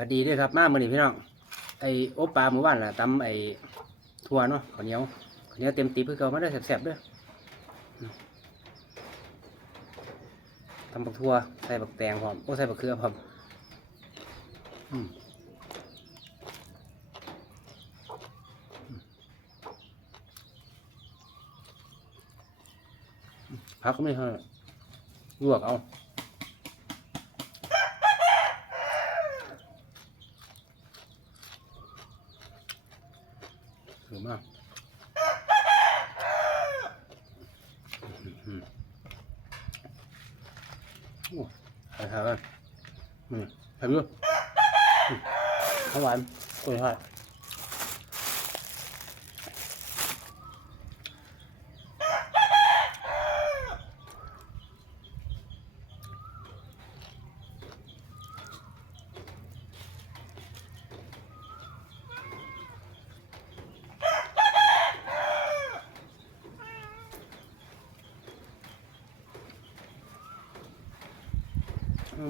วัสดีด้วยครับ มาเมื่อนี้พี่น้อง ไอ้โอปลาหมู่บ้านล่ะตำไอ้ทั่วเนาะข้าวเหนียวข้าวเหนียวเต็มตีเพื่อเขามาได้แซ่บๆด้วยตำบักทั่วใส่บักแตงพร้อมโอ้ใส่บักเขือพร้อมพักก็ไม่เท่าไหร่ลวกเอา สวยมากอืมโอ้ หายหายไปนี่ทำดูอืมข้าวหวานกล้วยทอด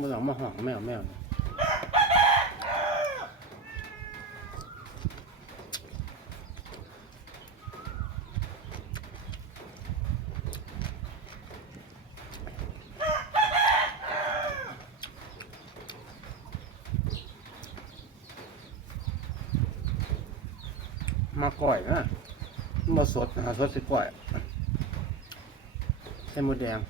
มันหลังมาห่องแมวแมวเนี่ยมาก่อยนะมาสดหาสดสิก่อยใส่หมดแดง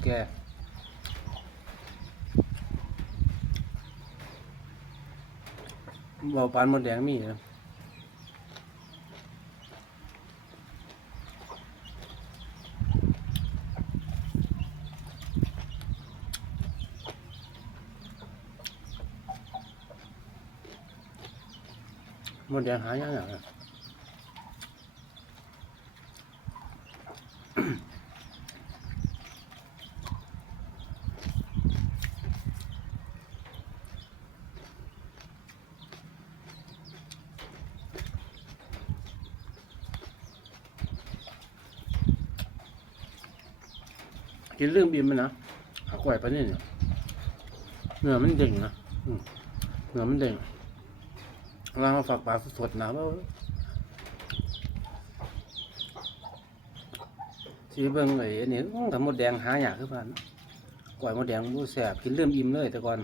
แกเบาปานหมดแดงมีนะหมดแดงหายากอะ กินเรื่องบิมมันนะหากล้วยปลาเนี่ยเนี่ยเนื้อมันเด้งนะเนื้อมันเด้งเรามาฝากปลาสดๆนะแล้วสีเบิ่งไอ้อันนี้อื้อทำหมดแดงหาอยากคือพันกล้วยหมดแดงบูแสบกินเรื่องอิ่มเลย แต่ก่อน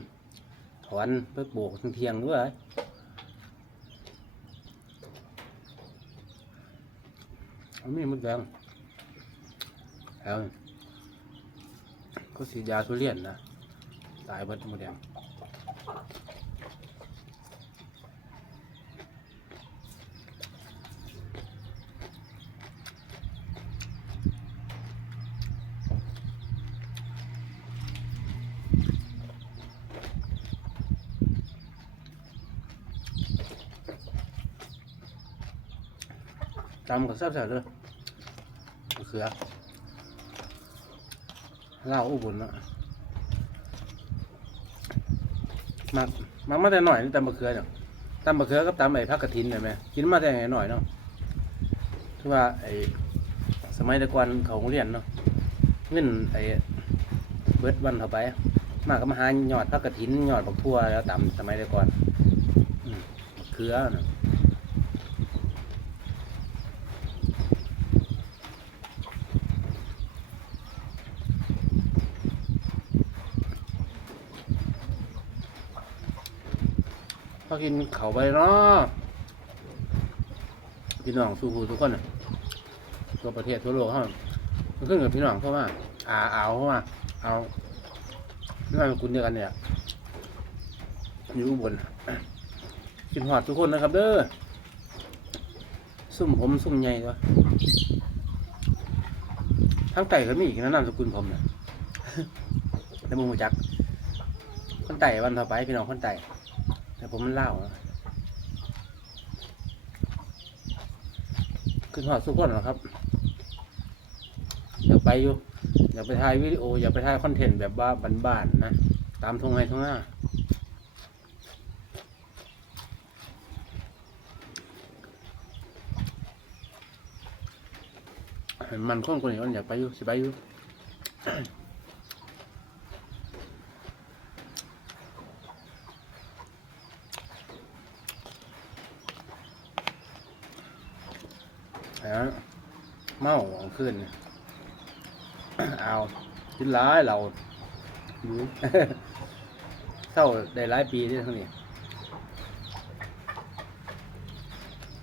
ถอนเพิกโบกเทียงด้วยมีหมดแดงแล้ว ก็สียาทุเรียนนะ ตายเบิดหมดแดงจำกับแซ่บๆเลยมะเขือ เล้าอุบลเนาะมักมักมาแต่หน่อยนี่ตำมะเขือเนาะตำมะเขือกับตำไอ้ผักกระถินเห็นไหมกินมาแต่ไงหน่อยเนาะคือว่าไอ้สมัยตะกอนเขาโรงเรียนเนาะเงินไอ้เบิดวันเข้าไป มากก็มาหาหยอดผักกระถินหยอดบักทั่วแล้วตำสมัยตะกอนมมะเขือเนาะ พอกินเขาไปเนาะพี่น้องสู้ผู้ทุกคนน่ะทั่วประเทศทั่วโลกเขามันขึ้นกับพี่น้องเข้ามาอาเอาเข้ามาเอาพี่น้องคุณเดียวกันเนี่ยอยู่อุบลกินหอดทุกคนนะครับ เด้อซุ่มผมซุ่มใหญ่ตัวทั้งไต่ก็มีอีกนะนามสกุลผมเนะแล้วมึงรู้จักคนไต่วันต่อไปพี่น้องคนไต่ ผมมันเล่าขึ้นหอดสุกคนเหรอครับ อย่าไปอยู่ อย่าไปถ่ายวิดีโอ อย่าไปถ่ายคอนเทนต์แบบว่าบ้านๆนะ ตามทงไงทงหน้าเห็นมันคนคนนี้มันอยากไปอยู่สิไปอยู่ เมาของขึ้นเอากินร้ายเราอยู่เศร้าได้หลายปีที่ทั้งนี้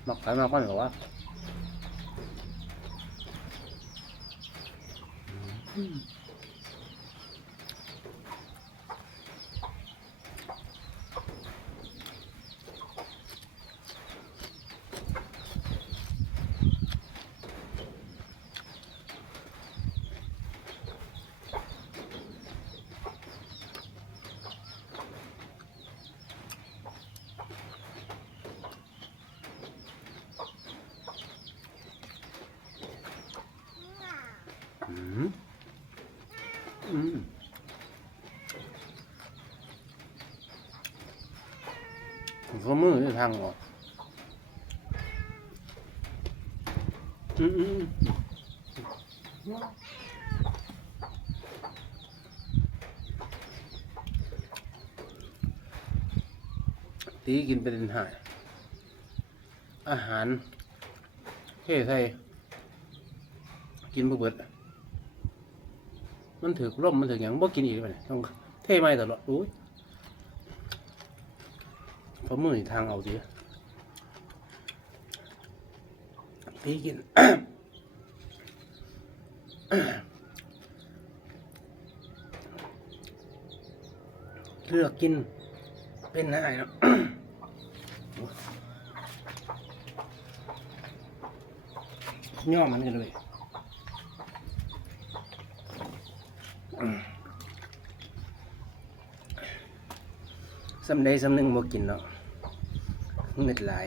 มักไปมาก่อนหรือว่าอืมอืมก็มือ ที่ทางออกอืมตีกินเป็นหาย อาหารเท่ไทยกินบ่เบิด มันถือร่มมันถืออย่างบ่กินอีกไปต้องเท่ไม่ตลอดอุ้ย เพรามือทางเอาสิพี่กินเลือกกินเป็นได้เนาะย่อมันกันเลยสำใดสำหนึ่งบ่กินเนาะ เงึดหลาย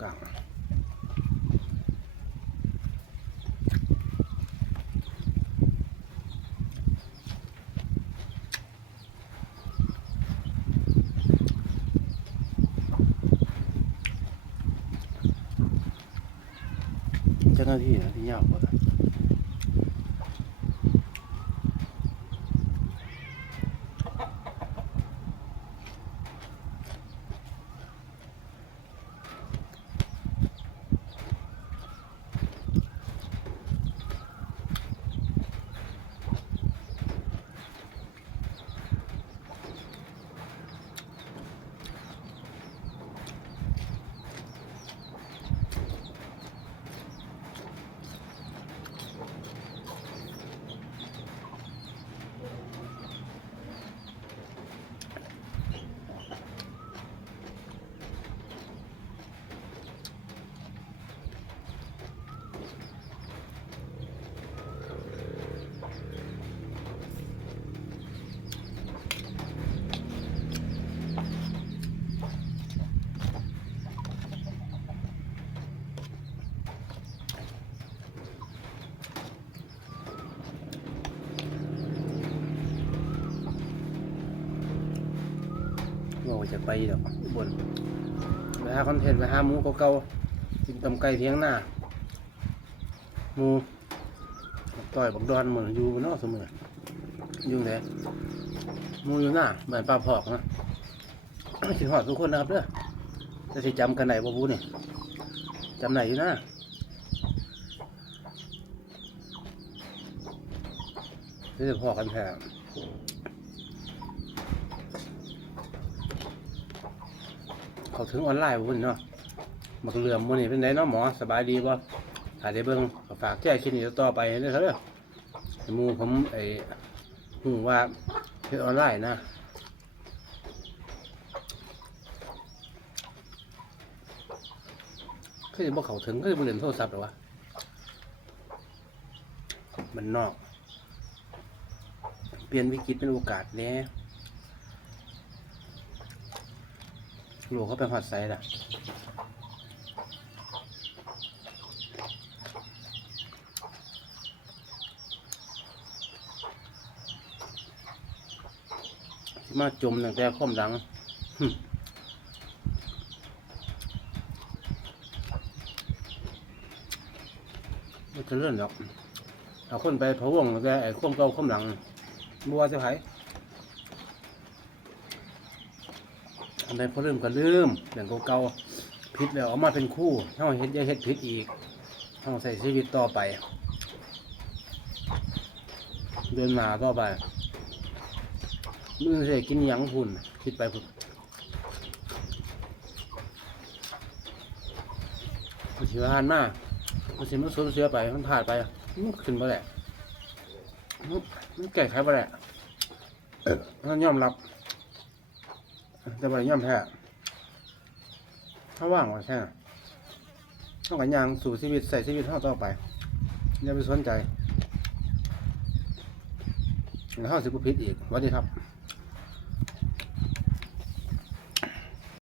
กลางเจะที่ยว่าบอกจะไปดอกบนไปหาคอนเทนต์ไปหาหมูเก่าๆกินตำไก่เทียงหน้าหมูต่อยบักดอนเหมือนอยู่นอกเสมออยู่ไหนหมูอยู่หน้าเหมือนปลาพอกนะสิหอดทุกคนนะครับเด้อจะสิจำกันไหนบ่บูนี่จำไหนอยู่นะเดี๋ยวจะพอกันแท้ เขาถึงออนไลน์บ่พุ่นเนาะมักเหลื่อมมื้อนี้เป็นไดเนาะหมอสบายดีบ่ถ้าได้เบิ่งก็ฝากแจ้คลิปนี้ต่อไปเด้อครับเด้อให้หมู่ผมไอ้ฮู้ว่าเฮ็ดออนไลน์นะเก็จะบอกเขาถึงก็จะบริเวณโทรศัพท์หรอวะมันนอก เปลี่ยนวิกฤตเป็นโอกาสแน่ ลูกเขาไปหอดไซล่ะมาจมตั้งแต่ความหลังไม่จะเลื่อนหรอกเอาคนไปพะวงตั้งแต่ไอ้ความเก่าความหลังบัวจะไผอั นใดพอลืมก็ลืมเรื่องเก่าๆผิดแล้วเอามาเป็นคู่เท่าเฮ็ดอย่าเฮ็ดผิดอีกต้องใส่ชีวิตต่อไป เดินหน้าต่อไปมือเสกินหยังพุ่นคิดไปพุ่นมันสิผ่านมามันสิมันสูญเสียไปมันผ่านไปมันขึ้นมาแหละมันมันแก้ไขมาแหละมันยอมรับ แต่บ่ได้ยอมแพ้ถ้าว่างไว้แค่ต้องกันยางสู่ชีวิตใส่ชีวิตเท่าต่อไปอย่าไปสนใจเท่าสิบพิษอีกสวัสดีครับ